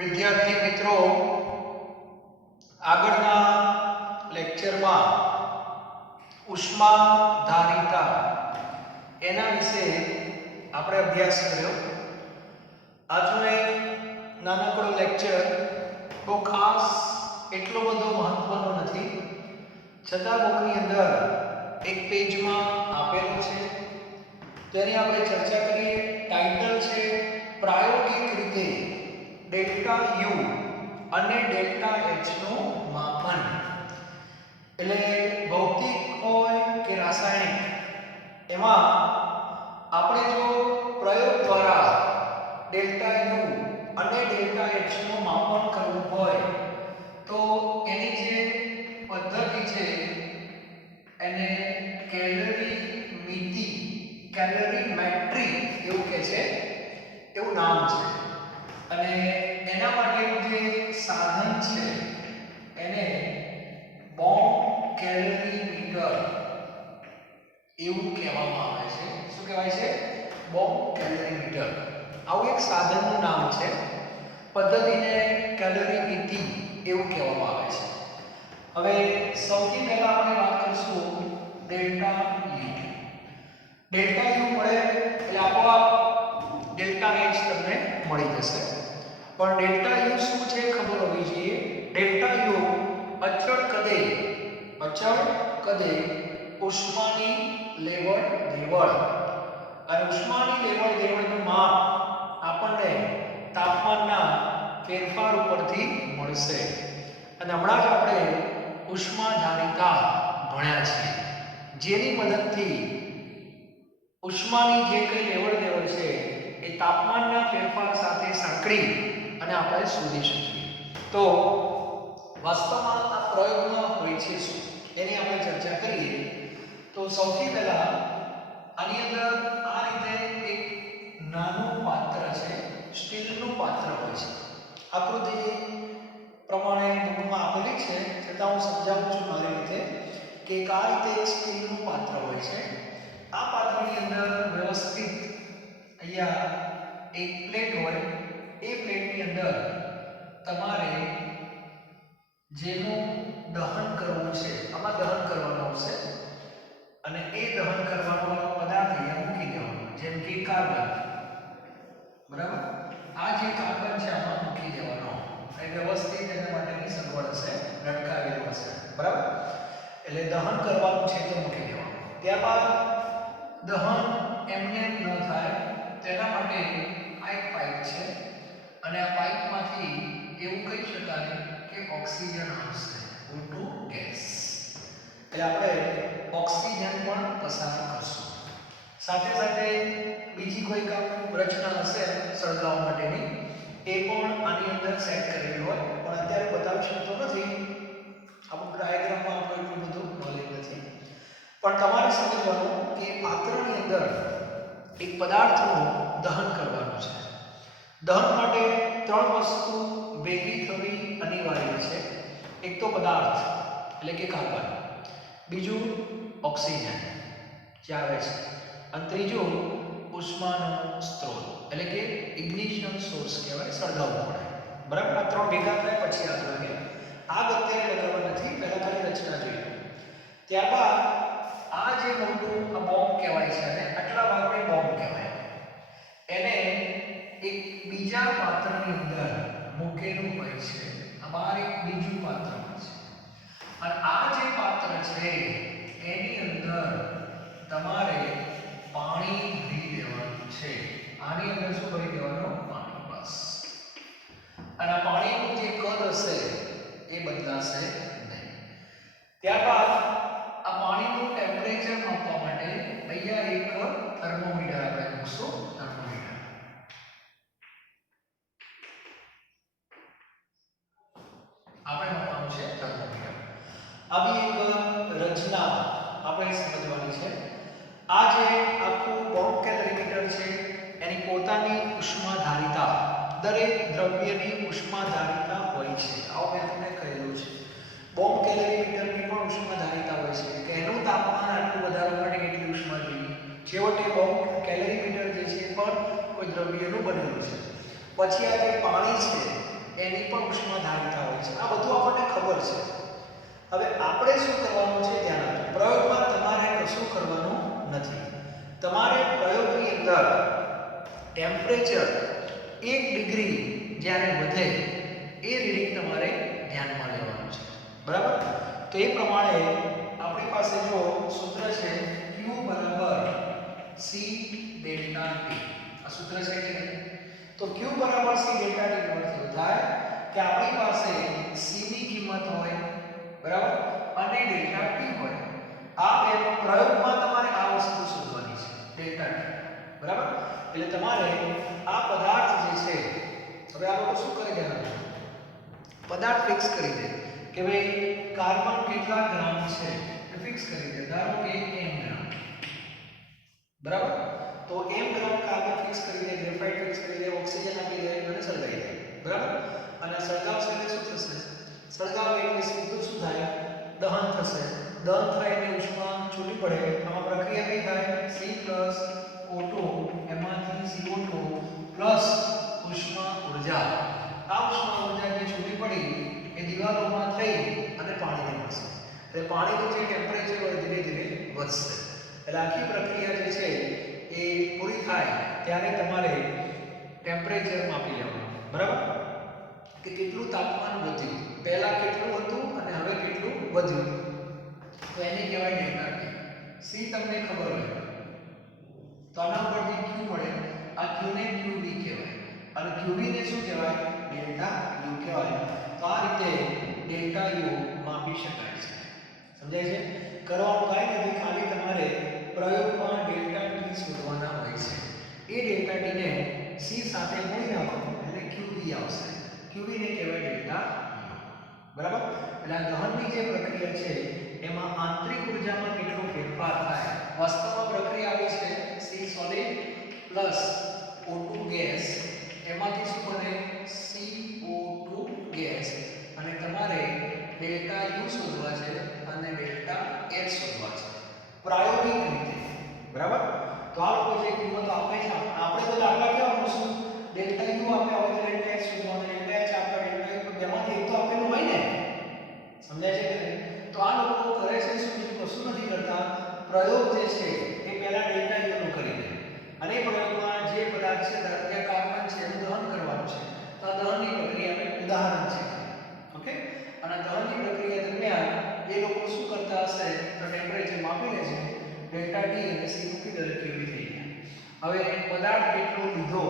વિદ્યાર્થી મિત્રો, આગળના લેક્ચરમાં ઉષ્માધારિતા એના વિશે આપણે અભ્યાસ કર્યો. આજનો એક નાનકડો લેક્ચર બહુ ખાસ એટલો બધો મહત્વનો નથી, છતાં બુકની અંદર એક પેજમાં આપેલો છે, તેની આપણે ચર્ચા કરીએ. ટાઇટલ છે પ્રાયોગિક રીતે ડેલ્ટા યુ અને ડેલ્ટા એચ નું માપન. એટલે ભૌતિક હોય કે રાસાયણિક, એમાં આપણે જો પ્રયોગ દ્વારા ડેલ્ટા યુ અને ડેલ્ટા એચ નું માપન કરવું હોય તો એની જે પદ્ધતિ છે એને કેલરીમેટ્રી એવું કહે છે, એવું નામ છે. અને એના માટેનું જે સાધન છે એને બોમ્બ કેલરીમીટર એવું કહેવામાં આવે છે. શું કહેવાય છે? બોમ્બ કેલરીમીટર. આવું એક સાધનનું નામ છે. પદ્ધતિને કેલરીમેટ્રી એવું કહેવામાં આવે છે. હવે સૌથી પહેલા આપણે વાત કરીશું ડેલ્ટા યુ. ડેલ્ટા યુ મળે એટલે આપોઆપ ડેલ્ટા એચ તમને મળી જશે. પણ ડેલ્ટા યુ શું છે ખબર હોવી જોઈએ. ડેલ્ટા યુ અચળ કદે ઉષ્માની લેવડ દેવડ, અને ઉષ્માની લેવડ દેવડનું માપ આપણને તાપમાનના ફેરફાર ઉપરથી મળશે. અને હમણાં જ આપણે ઉષ્માધારિતા ભણ્યા છે, જેની મદદથી ઉષ્માની જે કંઈ લેવડ દેવડ છે એ તાપમાનના ફેરફાર સાથે સાંકળી અને આપણે શોધી શકીએ. તો વાસ્તવમાં આ પ્રયોગમાં હોય છે શું એની આપણે ચર્ચા કરીએ. તો સૌથી પહેલા આની અંદર આ રીતે એક નાનું પાત્ર છે, સ્ટીલનું પાત્ર હોય છે. આકૃતિ પ્રમાણે બુકમાં આપેલી છે, છતાં હું સમજાવું છું મારી રીતે કે આ રીતે એક સ્ટીલનું પાત્ર હોય છે. આ પાત્રની અંદર વ્યવસ્થિત અહીંયા એક પ્લેટ હોય. એ પ્લેટની અંદર તમારે જેનું દહન કરવું છે, આમાં દહન કરવાનું આવશે, અને એ દહન કરવાનો પદાર્થ અહીંયા મૂકી દેવાનો, જેમ કે કાર્બન. બરાબર? આ જે કાર્બન છે આમાં મૂકી દેવાનો. એ વ્યવસ્થિત એના માટેની સગવડ હશે, લટકાવેલું હશે. બરાબર? એટલે દહન કરવાનું છે તો મૂકી દેવાનું. ત્યારબાદ દહન એમને ન થાય તેના માટે આ એક પાઇપ છે, અને આ પાઇપમાંથી એવું કહી શકાય કે ઓક્સિજન આવશે, O2 ગેસ. એટલે આપણે ઓક્સિજન પણ પસાર કરશું. સાથે સાથે બીજી કોઈ કામ રચના હશે સળગાવવા માટેની, એ પણ આની અંદર સેટ કરેલી હોય, પણ અત્યારે બતાવી શકતો નથી. અમુક ડાયાગ્રામમાં આપણું એટલું બધું નોલેજ નથી. પણ તમારે સમજવાનું કે પાત્રની અંદર એક પદાર્થનું દહન કરવાનું છે. દહન માટે ત્રણ વસ્તુ ભેગી થવી અનિવાર્ય છે. એક તો પદાર્થ એટલે કે કાર્બન, બીજું ઓક્સિજન જે આવે છે, અને ત્રીજું ઉષ્માનો સ્ત્રોત એટલે કે ઇગ્નિશન સોર્સ કહેવાય, સળગાવવું પડે. બરાબર? આ ત્રણ ભેગા થાય પછી આગ લાગે. આગ અત્યારે લગાવવા નથી, પહેલા ખાલી રચના જોઈએ. ત્યારબાદ આ જે મોટું આ બોમ્બ કહેવાય છે, અને આટલા ભાગને બોમ્બ કહેવાય. એને એક બીજા પાત્રની અંદર મૂકેલું હોય છે. આ બહાર એક બીજું પાત્ર હોય છે, અને આ જે પાત્ર છે એની અંદર તમારે પાણી ભરી દેવાનું છે. આની અંદર શું ભરી દેવાનું? પાણી. બસ. અને આ પાણીનું જે કદ હશે એ બદલાશે નહીં. ત્યારબાદ આ પાણીનું ટેમ્પરેચર માપવા માટે અહીંયા એક થર્મોમીટર આપણે મૂકશું. થર્મોમીટર આપણે માપવાનું છે. થર્મોમીટર આવી એક રચના આપણે સમજવાની છે. આ જે આખું બોમ્બ કેલરીમીટર છે એની પોતાની ઉષ્માધારિતા, દરેક દ્રવ્યની ઉષ્માધારિતા હોય છે. આવું મેં તમને કહેલું છે. બોમ્બ કેલરીમીટરની પણ ઉષ્માધારિતા હોય છે કે એનું તાપમાન આટલું વધારવા માટે કેટલી ઉષ્મા જોઈએ. છેવટે બોમ્બ કેલરીમીટર જે છે પણ કોઈ દ્રવ્યનું બનેલું છે. પછી આ જે પાણી છે એની પણ ઉષ્માધારિતા હોય છે. આ બધું આપણને ખબર છે. હવે આપણે શું કરવાનું છે ધ્યાન આપજો. પ્રયોગમાં તમારે કશું કરવાનું નથી. તમારે પ્રયોગની અંદર ટેમ્પરેચર 1 ડિગ્રી જ્યારે વધે એ રીડિંગ તમારે ધ્યાનમાં લેવાનું છે. બરાબર? તો એ પ્રમાણે આપણી પાસે જો સૂત્ર છે Q બરાબર C ડેલ્ટા T. આ સૂત્ર છે કે નહીં? તો Q બરાબર C ડેલ્ટા T નો અર્થ એવો થાય કે આપણી પાસે C ની કિંમત હોય, બરાબર, અને ડેલ્ટા T હોય. આ બે પ્રયોગમાં તમારે આ વસ્તુ શોધવાની છે, ડેલ્ટા T. બરાબર? એટલે તમારે આ પદાર્થ જે છે, હવે આ લોકો શું કરી દેવાનું? પદાર્થ ફિક્સ કરી દે કે ભાઈ કાર્બન કેટલા ગ્રામ છે એ ફિક્સ કરી દે. ધારો કે m ગ્રામ. બરાબર? તો m ગ્રામ કાર્બન ફિક્સ કરી દે, ગ્રેફાઇટ ફિક્સ કરી દે, ઓક્સિજન આપી દે અને સળગાવી દે. બરાબર? અને સળગાવશે એટલે શું થશે? સળગાવે એટલે સીધું શું થાય? દહન થશે. દહન થાય એટલે ઉષ્મા છૂટી પડે. આમાં પ્રક્રિયા કઈ થાય? C+O2 એમાંથી CO2 પ્લસ ઉષ્મા ઉર્જા. આ ઉષ્મા ઉર્જા જે છૂટી પડી એ દિવાલોમાં થઈ અને પાણીને મળશે. એટલે પાણીનું જે ટેમ્પરેચર હોય ધીરે ધીરે વધશે. એટલે આખી પ્રક્રિયા જે છે એ પૂરી થાય ત્યારે તમારે ટેમ્પરેચર માપી લેવાનું. બરાબર? કે કેટલું તાપમાન વધ્યું, પહેલા કેટલું હતું અને હવે કેટલું વધ્યું. તો એને કહેવાય ડેલ્ટા T. C તમને ખબર હોય તો આના પરથી Q મળે. આ Q ને QB કહેવાય અને QB ને શું કહેવાય? ડેલ્ટા U કહેવાય. તો આ રીતે ડેલ્ટા U માપી શકાય છે. સમજાય છે? કરવાનું કાંઈ નથી, ખાલી તમારે પ્રયોગમાં ડેલ્ટા T શોધવાના હોય છે. એ ડેલ્ટા T ને C સાથે ગુણી નાખો એટલે QB આવશે. QB ને કહેવાય ડેલ્ટા U. બરાબર? એટલે આ દહનની જે પ્રક્રિયા છે એમાં આંતરિક ઉર્જામાં કેટલો ફેરફાર થાય. વાસ્તવમાં પ્રક્રિયા આવી છે C solid plus O2 gas, એમાંથી શું બને? CO2 gas. અને તમારે ડેલ્ટા U શોધવા છે અને ડેલ્ટા H શોધવા છે પ્રાયોગિક રીતે. બરાબર? તો આ લોકો જે કિંમતો આપે છે, આપણે તો દાખલા કેવા મૂકશું? ડેલ્ટા U આપ્યા હોય તો ડેલ્ટા H શોધવાનું, ડેલ્ટા H આપ્યા ડેલ્ટા U, બેમાંથી એક તો આપેલું હોય ને. સમજાય છે કે નહીં? તો આ લોકો કરે છે શું? કશું નથી કરતા. પ્રયોગ જે છે એ પહેલા ડેલ્ટા U નો કરી દે અને પ્રયોગમાં જે પદાર્થ છે, ધારો કે કાર્બન છે, એનું દહન કરવાનું છે. તો આ દહનની પ્રક્રિયાનું ઉદાહરણ છે. ઓકે? અને દહનની પ્રક્રિયા દરમિયાન એ લોકો શું કરતા હશે? તો ટેમ્પરેચર માપી લે છે, ડેલ્ટા T અને C મૂકી દે કેવી થઈ ગયા. હવે પદાર્થ કેટલો લીધો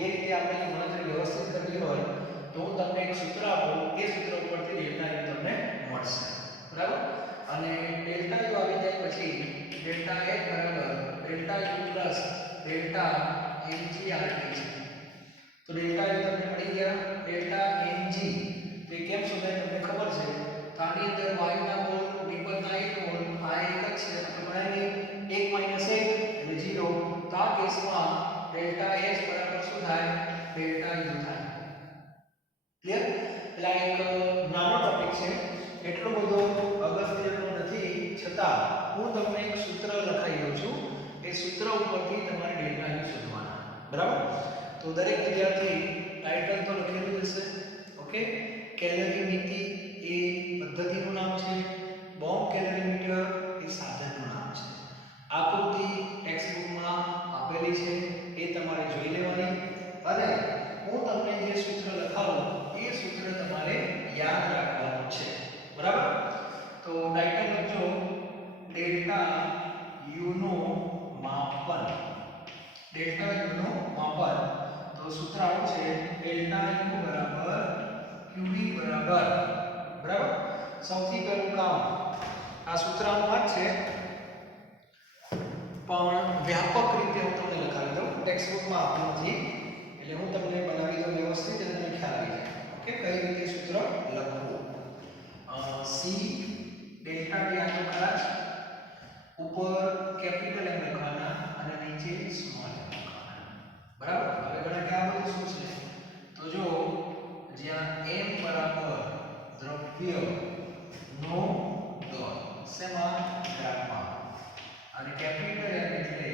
એ રીતે આપણે ગણતરી વ્યવસ્થિત કરવી હોય તો હું તમને એક સૂત્ર આપું, એ સૂત્ર ઉપરથી ડેલ્ટા U તમને મળશે. બરાબર? અને ડેલ્ટા U આવી જાય પછી ડેલ્ટા H બરાબર delta U plus delta Mg RT છે. તો ડેલ્ટા U તમને મળી ગયા. ડેલ્ટા Mg તો એ કેમ શોધાય તમને ખબર છે? તો આની અંદર વાયુના મોલ, નિબંધના 1 મોલ, આ એક જ છે એટલે બનાવી 1 - 1 એટલે 0. તો આ કેસમાં ડેલ્ટા H બરાબર શું થાય? ડેલ્ટા U થાય. ક્લિયર? એટલે આ એક નાનો ટોપિક છે, એટલો બધો અગત્યનો નથી, છતાં હું તમને એક સૂત્ર લખાઈ દઉં છું. એ સૂત્ર ઉપરથી તમારે ડેલ્ટા U શોધવાના. બરાબર? તો દરેક વિદ્યાર્થી ટાઇટલ તો લખેલું હશે. ઓકે? કેલરી નીતિ એ પદ્ધતિનું નામ છે, બોમ્બ કેલરીમીટર એ સાધનનું નામ છે. આકૃતિ ટેક્સ્ટ બુકમાં આપેલી છે, એ તમારે જોઈ લેવાની અને હું તમને જે સૂત્ર લખાવું એ સૂત્ર તમારે યાદ રાખવાનું છે. બરાબર? તો ટાઇટલ લખજો ડેલ્ટા U નું માપન. ડેલ્ટા U નું માપન. તો સૂત્ર આવું છે ડેલ્ટા U બરાબર QB બરાબર. બરાબર? સૌથી પહેલું કામ આ સૂત્રનું આ છે, પણ વ્યાપક રીતે હું તમને લખાવી દઉં. ટેક્સ્ટ બુકમાં આપતું નથી એટલે હું તમને બનાવી દઉં વ્યવસ્થિત એટલે તમને ખ્યાલ આવી જાય. ઓકે? કઈ રીતે સૂત્ર લખવું. C ડેલ્ટા T આનો ખરા ઉપર કેપિટલ M લખવાના અને નીચે સ્મોલ m લખવાના. બરાબર? હવે ગણા કે આ બધું શું છે? તો જો જ્યાં m બરાબર દ્રવ્ય નો દળ, શેમાં? ગ્રામમાં, અને કેપિટલ M એટલે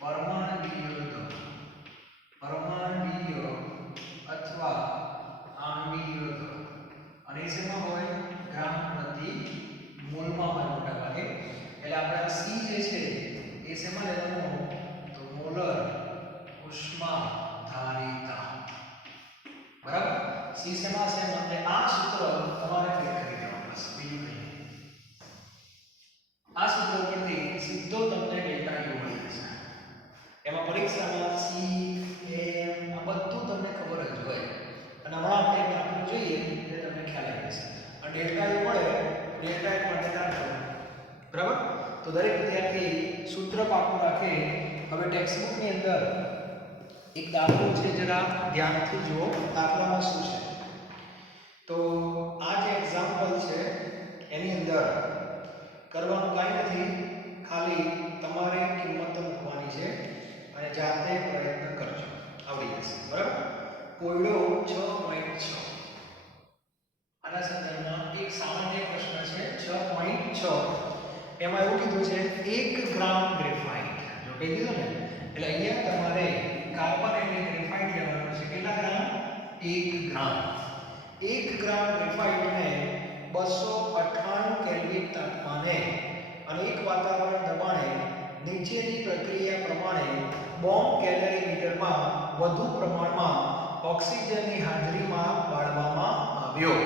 પરમાણુય દળ, પરમાણુય અથવા સી સેમાં સેમ એટલે આ સૂત્ર તમારે ફિટ કરી દેવાનું બસ બીજું કંઈ નહીં. આ સૂત્ર ઉપરથી સીધો તમને ડેલ્ટા યુ મળી જશે. એમાં પરીક્ષામાં સી એમ આ બધું તમને ખબર જ હોય અને હમણાં આપણે એક દાખલો જોઈએ એટલે તમને ખ્યાલ આવી જશે. અને ડેલ્ટા યુ મળે ડેલ્ટા યુ માટે દાખલો બરાબર. તો દરેક વિદ્યાર્થી સૂત્ર પાકું રાખે. હવે ટેક્સ્ટબુકની અંદર એક દાખલો છે, જરા ધ્યાનથી જુઓ દાખલામાં શું છે. તો આ જે એક્ઝામ્પલ છે એની અંદર કરવાનું કાંઈ નથી, ખાલી તમારે કિંમત મૂકવાની છે અને જાતે પ્રયત્ન કરજો, આવડી જશે બરાબર. કોયડો 6.6 આના સંદર્ભમાં એક સામાન્ય પ્રશ્ન છે 6.6. એમાં એવું કીધું છે 1 ગ્રામ ગ્રેફાઇટ. જો કહી દીધું ને એટલે અહીંયા તમારે કાર્બન અને ગ્રેફાઇટ લેવાનું છે. કેટલા ગ્રામ? 1 ગ્રામ. 1 ગ્રામ ગ્રેફાઇટને 298 કેલ્વિન તાપમાને અને 1 વાતાવરણ દબાણે નીચેની પ્રક્રિયા પ્રમાણે બોમ્બ કેલરીમીટરમાં વધુ પ્રમાણમાં ઓક્સિજનની હાજરીમાં બાળવામાં આવ્યો.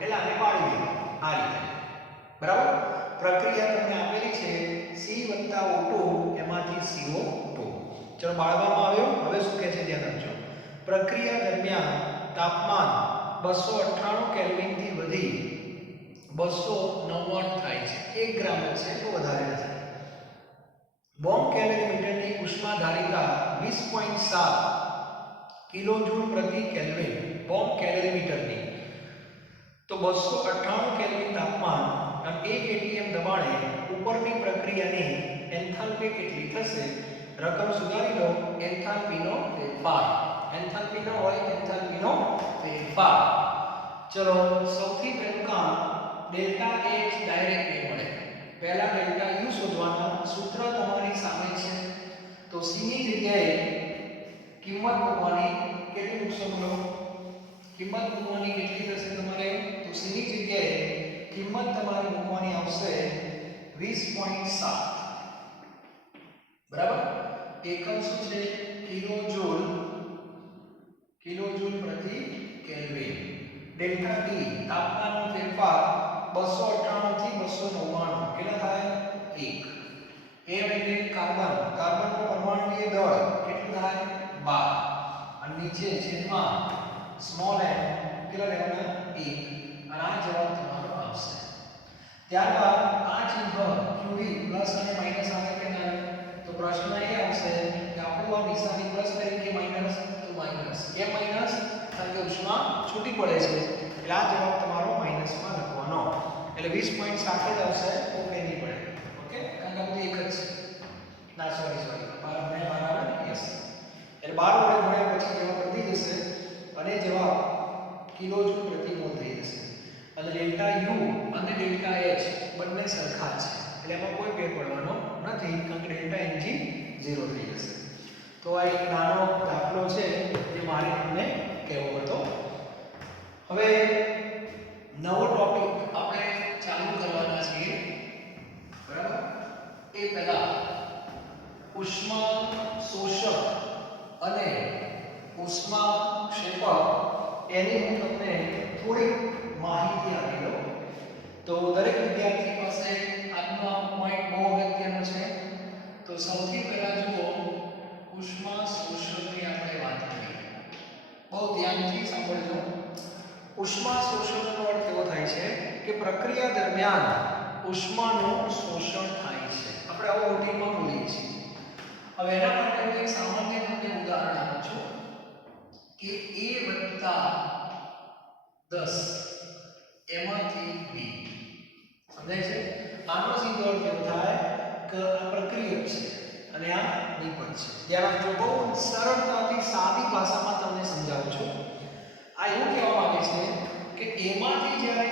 એટલે આને બાળી દીધો આ રીતે બરાબર. પ્રક્રિયા તમને આપેલી છે C+O2 એમાંથી CO2. ચલો બાળવામાં આવ્યો. હવે શું કહે છે ધ્યાન આપજો. પ્રક્રિયા દરમિયાન તાપમાન 298 કેલ્વિન થી વધી 299 થાય છે. 1 ગ્રામ છે તો વધારે નથી. બોમ્બ કેલરીમીટરની ઉષ્માધારિતા 20.7 કિલોજૂલ પ્રતિ કેલ્વિન. બોમ્બ કેલરીમીટરની તો 298 કેલ્વિન તાપમાન અને 1 atm દબાણે ઉપરની પ્રક્રિયાની એન્થાલ્પી કેટલી થશે? રકમ સુધારી લો. એન્થાલ્પીનો ફેરફાર. એન્થાલ્પીનો હોય એન્થાલ્પીનો ફેરફાર. ચલો સૌથી પહેલું કામ ડેલ્ટા H ડાયરેક્ટ નહીં મળે. પહેલા ડેલ્ટા U શોધવાના. સૂત્ર તમારી સામે છે. તો C ની જગ્યાએ કિંમત મૂકવાની. કેટલી મૂકશો બોલો? કિંમત મૂકવાની કેટલી થશે તમારે? તો C ની જગ્યાએ કિંમત તમારે મૂકવાની આવશે 20.7 બરાબર. એકમ શું છે? કિલોજૂલ. કિલોજૂલ પ્રતિ કેલ્વિન. ડેલ્ટા T તાપમાનનો ફેરફાર 298 થી 299 કેટલા થાય? 1. M એટલે કાર્બન. કાર્બનનો પરમાણુકીય દળ કેટલું થાય? 12. અને નીચે છેદમાં સ્મોલ m કેટલા લેવાના? 1. અને આ જવાબ તમારો આવશે. ત્યારબાદ આ ચિહ્ન QV પ્લસ અને માઈનસ આવે કે ના આવે? તો પ્રશ્ન એ આવશે કે આપણું આ નિશાની પ્લસ તરીકે માઈનસ તો માઈનસ. કેમ માઈનસ? કારણ કે ઉષ્મા છૂટી પડે છે એટલે આ જવાબ તમારો માઈનસમાં લખવાનો. એટલે 20.7 જ આવશે. ઓકે નહીં પડે. ઓકે કારણ કે બધું એક જ છે. ના સોરી 12 આવે યસ. એટલે 12 વડે ગુણ્યા પછી જવાબ વધી જશે અને જવાબ કિલોજૂલ પ્રતિ મોલ થઈ જશે. અને ડેલ્ટા U અને ડેલ્ટા H બંને સરખા છે એટલે એમાં કોઈ ફેર પડવાનો નથી કારણ કે ડેલ્ટા Ng 0 થઈ જશે. તો આ એક નાનો દાખલો છે જે મારે તમને કહેવો હતો. હવે નવો ટોપિક આપણે ચાલુ કરવાના છીએ બરાબર. એ પહેલા ઉષ્મા શોષક અને ઉષ્મા ક્ષેપક એની હું તમને થોડી માહિતી આપી દઉં. તો દરેક વિદ્યાર્થી પાસે આજનો પોઈન્ટ બહુ અગત્યનો છે. તો સૌથી પહેલા જુઓ ઉષ્મા શોષકની આપણે વાત કરીએ. બહુ ધ્યાનથી સાંભળજો. ઉષ્મા શોષણનો અર્થ એવો થાય છે કે પ્રક્રિયા દરમિયાન ઉષ્માનું શોષણ થાય છે. આપણે આવું રૂટીનમાં બોલીએ છીએ. હવે એના માટે હું એક સામાન્ય તમને ઉદાહરણ આપું છું કે A + 10 એમાંથી B. સમજાય છે? આનો સીધો અર્થ એવો થાય કે આ પ્રક્રિયક છે અને આ નિપજ છે. ધ્યાન આપજો. બહુ સરળતાથી સાદી ભાષામાં તમને સમજાવું છું. આ એવું કહેવા માંગે છે કે એમાંથી જ્યારે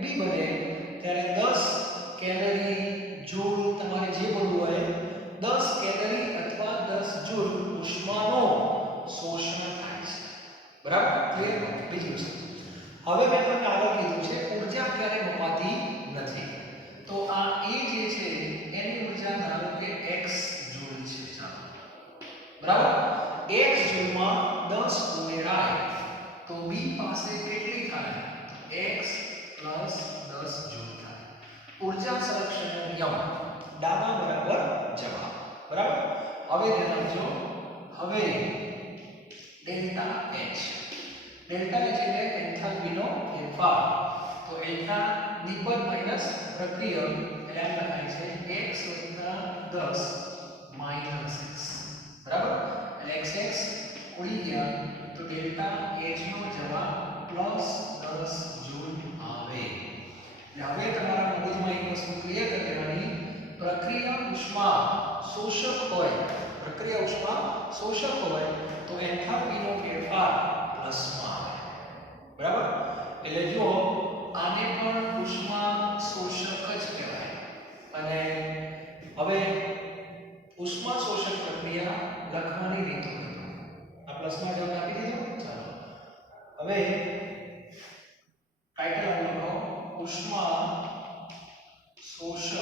B બને ત્યારે 10 કેલરી જૂલ તમારે જે બોલવું હોય 10 કેલરી અથવા 10 જૂલ ઉષ્માનો શોષણ થાય છે. બરાબર? ક્લિયર? બીજી વસ્તુ હવે મેં તમને આગળ કીધું છે ઊર્જા ક્યારે મપાતી નથી. તો આ A જે છે એની ઊર્જા ધારો કે x જૂલ છે. ચાલો બરાબર. x જૂલમાં 10 10 ઉમેરાય તો b પાસે કેટલી થાય x + 10 જૂલ થાય. ઊર્જા સંરક્ષણનો નિયમ ડાબા બરાબર જવાબ. બરાબર. હવે ધ્યાન આપજો. હવે ડેલ્ટા H એટલે એન્થાલ્પીનો ફેરફાર. તો એલ્ટા નિપજ માઈનસ પ્રક્રિય એટલે આમ લખાય છે x + 10 - x. બરાબર. એટલે x ઉડી ગયા તો ડેલ્ટા H નો જવાબ +10 જૂલ આવે. હવે તમારા મગજમાં એક વસ્તુ ક્લિયર કરી દેવાની, પ્રક્રિયા ઉષ્મા શોષક હોય તો એન્થાલ્પીનો ફેરફાર પ્લસમાં આવે. બરાબર. એટલે જો આને પણ ઉષ્મા શોષક જ કહેવાય. અને હવે ઉષ્મા શોષક પ્રક્રિયા લખવાની રીતો હતો. આ પ્લસમાં જવાબ આપી દીધો. ચાલો હવે ટાઇટલ લખો, ઉષ્મા શોષક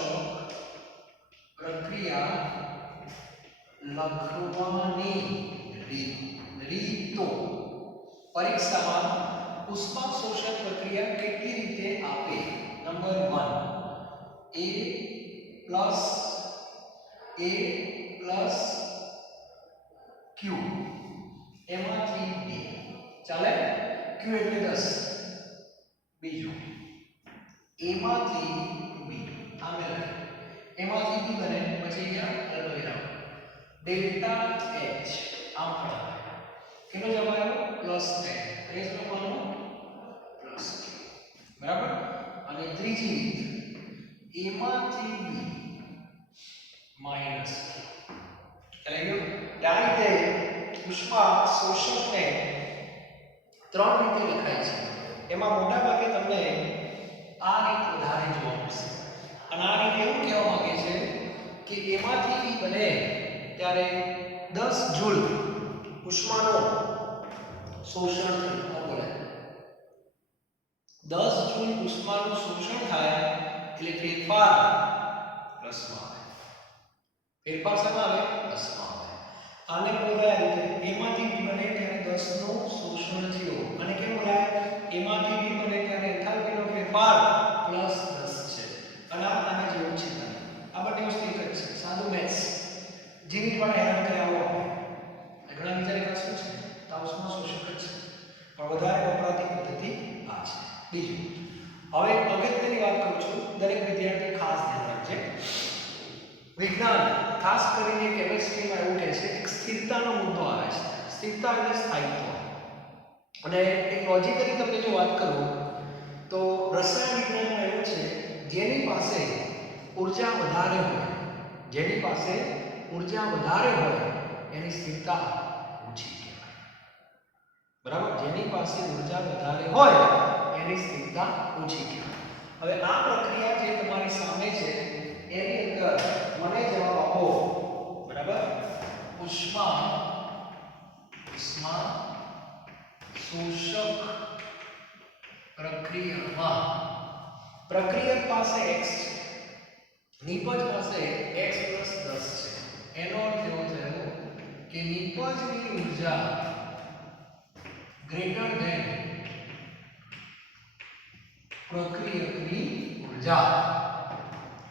પ્રક્રિયા લખવાની રીતો. પરીક્ષામાં ઉષ્મા શોષક પ્રક્રિયા કેટલી રીતે આપે? નંબર 1 A plus Q એમાંથી B ચાલે. Q એટલે 10. બીજું A માંથી B આમે લખે. એમાંથી B બને પછી અહીંયા અલ્પવિરામ ડેલ્ટા H આમ પણ કેટલો જવાબ આવ્યો +10. એ જ લખવાનું +Q. બરાબર. અને ત્રીજી રીત A માંથી B -Q. ચાલે ગયો. આ રીતે ઉષ્મા શોષકને 3 રીતે લખાય છે. એમાં મોટા ભાગે તમને આ રીત વધારે જોવા મળશે. અને આ રીતે એવું કહેવા માંગે છે કે એમાંથી બી બને ત્યારે 10 જૂલ ઉષ્માનો શોષણ થાય. 10 જૂલ ઉષ્માનું શોષણ થાય એટલે ફેરફાર પ્લસમાં આવે. ફેરફાર શેમાં આવે? પ્લસમાં આવે. આને બોલાય રીતે એમાંથી બી બને ત્યારે 10 નું શોષણ થયું. અને કેમ બોલાય? એમાંથી બી બને ત્યારે એન્થાલ્પીનો ફેરફાર +10 છે. અને આના જેવું છે. આ બંને વસ્તુ એક જ છે. સાદું મેથ્સ. જેની દ્વારા હેરાન કર્યા આવો આપણે. ઘણા વિચારે કે શું છે? તાપમાન શોષક જ છે. પણ વધારે વપરાતી પદ્ધતિ આ છે. બીજું હવે અગત્યની વાત કરું છું, દરેક વિદ્યાર્થી ખાસ ધ્યાન રાખજે. વિજ્ઞાન ખાસ કરીને કેમિસ્ટ્રીમાં એવું કહે છે કે સ્થિરતાનો મુદ્દો આવે છે. સ્થિરતા એટલે સ્થાયિત્વ. અને એક લોજિકલી તમને જો વાત કરું તો રસાયણ વિજ્ઞાનમાં એવું છે જેની પાસે ઊર્જા વધારે હોય એની સ્થિરતા ઓછી કહેવાય. બરાબર. જેની પાસે ઊર્જા વધારે હોય એની સ્થિરતા ઓછી કહેવાય. હવે આ પ્રક્રિયા જે તમારી સામે છે એની અંદર મને જવાબ આપો. બરાબર. ઉષ્મા શોષક પ્રક્રિયક પાસે x છે, નિપજ પાસે x + 10 છે. એનો અર્થ એવો થયો કે નિપજની ઊર્જા ગ્રેટર ધેન પ્રક્રિયકની ઊર્જા.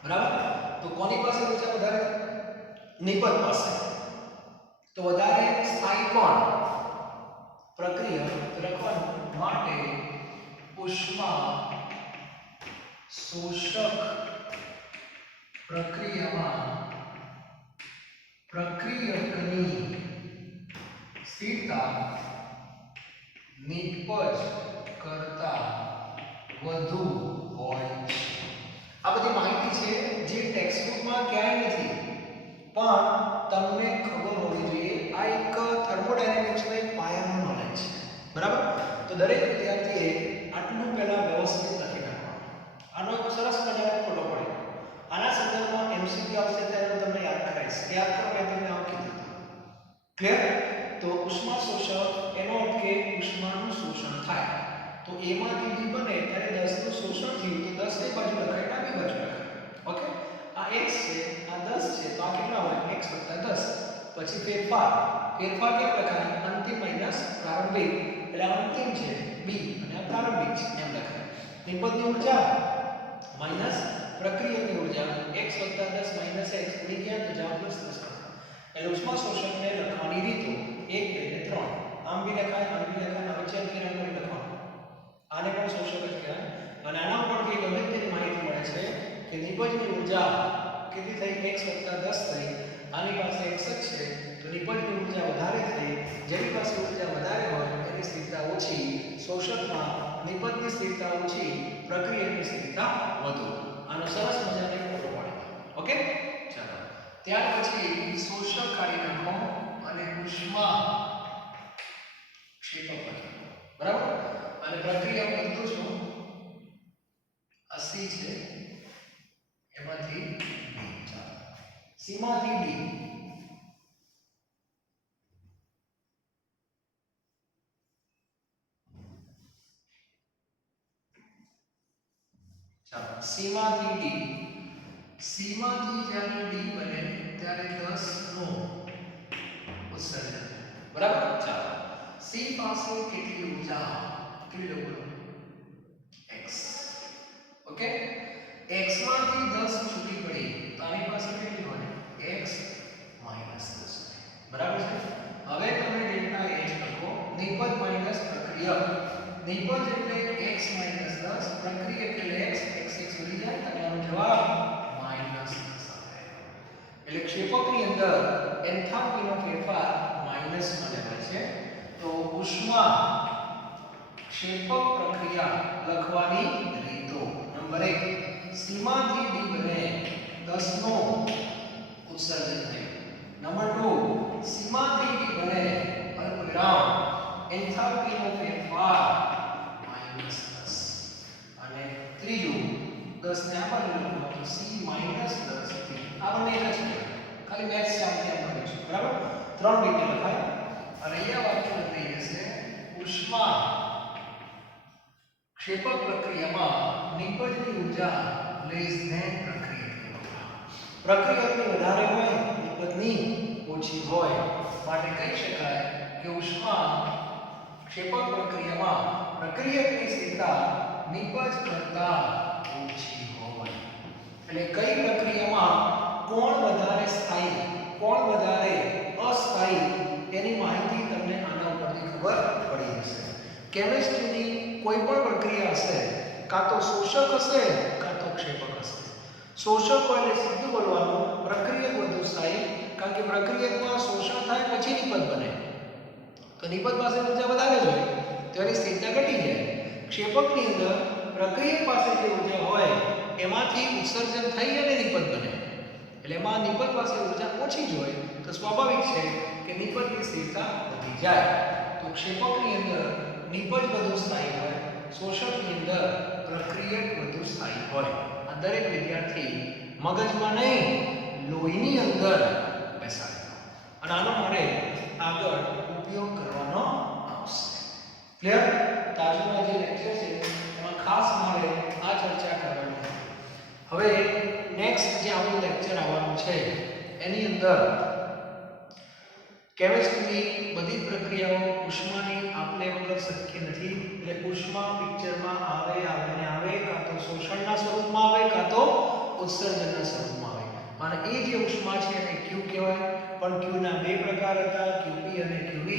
બરાબર. તો કોની પાસે ઊર્જા વધારે? નિપજ પાસે. તો વધારે સ્થાયી કોણ? પ્રક્રિયક. લખવાનું માટે ઉષ્મા શોષક પ્રક્રિયામાં પ્રક્રિયકની સ્થિરતા નિપજ કરતા વધુ હોય છે. આ બધી માહિતી છે જે ટેક્સ્ટબુકમાં ક્યાંય નથી, પણ તમને ખબર હોવી જોઈએ. આ એક થર્મોડાયનેમિક્સનો એક પાયાનો નોલેજ છે. બરાબર. તો દરેક વિદ્યાર્થીએ આટલું પહેલા વ્યવસ્થિત લખી નાખવાનું. આનો એક સરસ મજાનો ફોટો પડે. આના સંદર્ભમાં એમસીક્યુ આવશે ત્યારે તમને યાદ કરાવીશ. યાદ કરો મેં તમને આમ કીધું. ક્લિયર? તો ઉષ્મા શોષક એનો અર્થ કે ઉષ્માનું શોષણ થાય. તો એમાંથી બી બને ત્યારે 10 નું શોષણ થયું તો 10 ની બાજુ લખાય, ડાબી બાજુ લખાય. ઓકે. આ x છે, આ 10 છે, તો આ કેટલા હોય? x + 10. પછી ફેરફાર કેમ લખાય અંતિમ માઈનસ પ્રારંભિક એટલે અંતિમ છે બી અને આ પ્રારંભિક છે એમ લખાય નિપજની ઉર્જા માઈનસ પ્રક્રિયકની ઉર્જા x + 10 - x ઉડી ગયા તો જવાબ +10 એટલે ઉષ્મા શોષણને લખવાની રીતો 1 2 અને 3 આમ બી લખાય આમ બી લખાય અચળ કિરણ કરી લખવાનું આને પણ શોષક જ કહેવાય અને આના ઉપરથી એક અગત્યની માહિતી મળે છે કે નિપજની ઉર્જા કેટલી થઈ x + 10 થઈ આની પાસે x જ છે તો નિપજની ઉર્જા વધારે થઈ જેની પાસે ઉર્જા વધારે હોય એની સ્થિરતા ઓછી શોષકમાં નિપજની સ્થિરતા ઓછી પ્રક્રિયકની સ્થિરતા વધુ આનો સરસ મજાનો ફોટો પાડ્યો ઓકે ચાલો ત્યાર પછી શોષક કાઢી નાખો અને ઉષ્મા ક્ષેપક બરાબર અને પ્રક્રિયા બધું છું 80 છે એમાંથી d ચાલો સીમાથી d ચાલો સીમાથી જ્યારે d બને ત્યારે 10 નો ઉત્સર્જન બરાબર ચાલો c પાસે કેટલી ઉર્જા કેટલી લખો x ઓકે x માંથી 10 છૂટી પડી તો આની પાસે કેટલી હોય x - 10 બરાબર છે હવે તમે ડેલ્ટા h લખો નિપજ માઈનસ પ્રક્રિયક નિપજ એટલે x - 10 પ્રક્રિયક એટલે x ઉડી જાય અને આનો જવાબ -10 આવે એટલે ક્ષેપકની અંદર એન્થાલ્પીનો ફેરફાર માઈનસમાં લેવાય છે તો ઉષ્મા ક્ષેપક પ્રક્રિયા લખવાની રીતો નંબર 1 સીમાથી d બને 10 નો ઉત્સર્જન થાય નંબર 2 સીમાથી d બને અલ્પવિરામ એન્થાલ્પીનો ફેરફાર -10 અને ત્રીજું 10 ને આપણે લખો તો c - 10 આ બંને એક જ છે ખાલી મેથ્સ શાંતિ આમ કરીશું બરાબર ત્રણ રીતે લખાય અને અહીંયા વાક્ય થઈ જશે ઉષ્મા ક્ષેપક પ્રક્રિયામાં નિપજની ઉર્જા લેસ ધેન પ્રક્રિયકની વધારે હોય નિપજની ઓછી હોય માટે કહી શકાય કે ઉષ્મા ક્ષેપક પ્રક્રિયામાં પ્રક્રિયકની સ્થિરતા નિપજ કરતા ઓછી હોય એટલે કઈ પ્રક્રિયામાં કોણ વધારે સ્થાયી કોણ વધારે અસ્થાયી એની માહિતી તમને આના ઉપરથી ખબર પડી જશે કેમિસ્ટ્રીની કોઈ પણ પ્રક્રિયા હશે કાં તો શોષક હશે કાં તો ક્ષેપક હશે શોષક એટલે સીધું બોલવાનું પ્રક્રિયક વધુ સ્થાયી કારણ કે પ્રક્રિયકમાં શોષણ થાય પછી નિપજ બને તો નિપજ પાસે ઉર્જા વધારે જ હોય તો એની સ્થિરતા ઘટી જાય ક્ષેપકની અંદર પ્રક્રિયક પાસે જે ઉર્જા હોય એમાંથી ઉત્સર્જન થઈ અને નિપજ બને એટલે એમાં નિપજ પાસે ઉર્જા ઓછી જ હોય તો સ્વાભાવિક છે કે નિપજની સ્થિરતા વધી જાય તો ક્ષેપકની અંદર નિપજ વધુ સ્થાયી હોય શોષકની અંદર પ્રક્રિયક વધુ સ્થાયી હોય આ દરેક વિદ્યાર્થી મગજમાં નહીં લોહીની અંદર બેસાડે અને આનો મારે આગળ ઉપયોગ કરવાનો આવશે ક્લિયર તો આજનો જે લેક્ચર છે એમાં ખાસ મારે આ ચર્ચા કરવાની હવે નેક્સ્ટ જે આપણું લેક્ચર આવવાનું છે એની અંદર કેમિસ્ટ્રીની બધી પ્રક્રિયાઓ ઉષ્માની આપલે વગર શક્ય નથી એટલે ઉષ્મા પિક્ચરમાં આવે કાં તો શોષણના સ્વરૂપમાં આવે કાં તો ઉત્સર્જનના સ્વરૂપમાં આવે અને એ જે ઉષ્મા છે એને Q કહેવાય પણ Q ના બે પ્રકાર હતા QP અને QV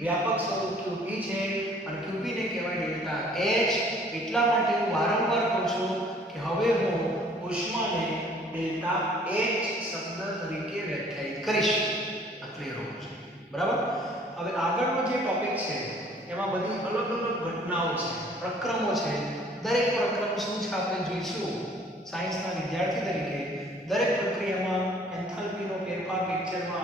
વ્યાપક સ્વરૂપ QP છે અને QP ને કહેવાય ડેલ્ટા H એટલા માટે હું વારંવાર કહું છું કે હવે હું ઉષ્માને ડેલ્ટા H શબ્દ તરીકે વ્યાખ્યાયિત કરીશ આ ક્લિયર હોવું જોઈએ બરાબર હવે આગળનો જે ટોપિક છે એમાં બધી અલગ અલગ ઘટનાઓ છે પ્રક્રમો છે દરેક પ્રક્રમ શું છે આપણે જોઈશું સાયન્સના વિદ્યાર્થી તરીકે દરેક પ્રક્રિયામાં એન્થાલ્પીનો ફેરફાર પિક્ચરમાં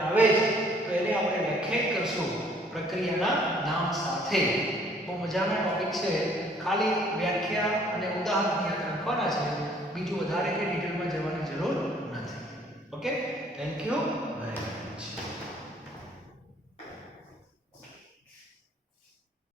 આવે જ તો એને આપણે વ્યાખ્યાયિત કરશું પ્રક્રિયાના નામ સાથે બહુ મજાનો ટોપિક છે ખાલી વ્યાખ્યા અને ઉદાહરણ યાદ રાખવાના છે બીજું વધારે કે ડિટેલમાં જવાની જરૂર નથી ઓકે થેન્ક યુ